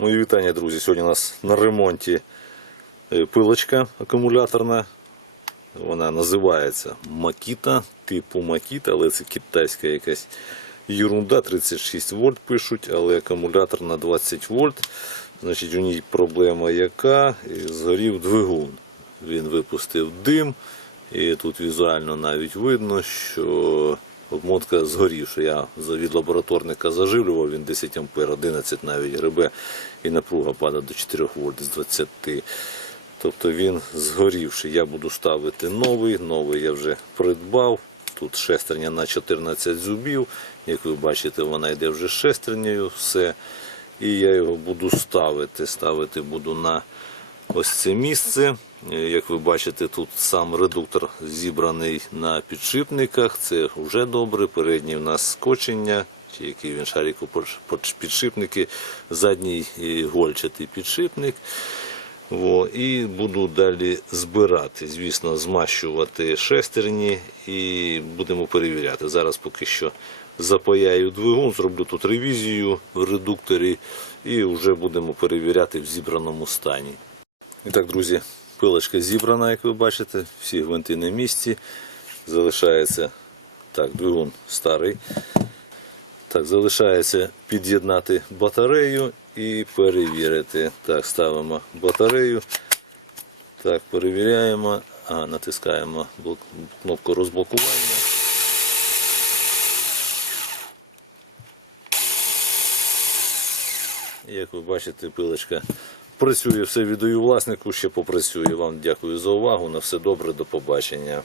Мої вітання, друзі. Сьогодні у нас на ремонті е, пилочка акумуляторна. Вона називається Макіта, типу Макіта, але це китайська якась ерунда. 36 вольт пишуть, але акумулятор на 20 вольт. Значить, у ній проблема яка? Згорів двигун. Він випустив дим. І тут візуально навіть видно, що обмотка згорівша. Я від лабораторника заживлював, він 10 ампер, 11 навіть гребе, і напруга падає до 4 вольт з 20. Тобто він згорівший. Я буду ставити новий. Новий я вже придбав. Тут шестерня на 14 зубів. Як ви бачите, вона йде вже шестернею. Все. І я його буду ставити. Ставити буду на ось це місце. Е, Як ви бачите, тут сам редуктор зібраний на підшипниках. Це вже добре. Передній в нас скочення, чи який він шарику підшипники, задній гольчатий підшипник. Во, і буду далі збирати, звісно, змащувати шестерні і будемо перевіряти. Зараз поки що запаяю двигун, зроблю тут ревізію в редукторі і вже будемо перевіряти в зібраному стані. І так, друзі, пилочка зібрана, як ви бачите, всі гвинти на місці. Залишається так, двигун старий. Так, залишається під'єднати батарею і перевірити. Так, ставимо батарею. Так, перевіряємо. А, натискаємо кнопку розблокування. Як ви бачите, пилочка працює, все віддаю власнику, ще попрацює. Вам дякую за увагу. На все добре, до побачення.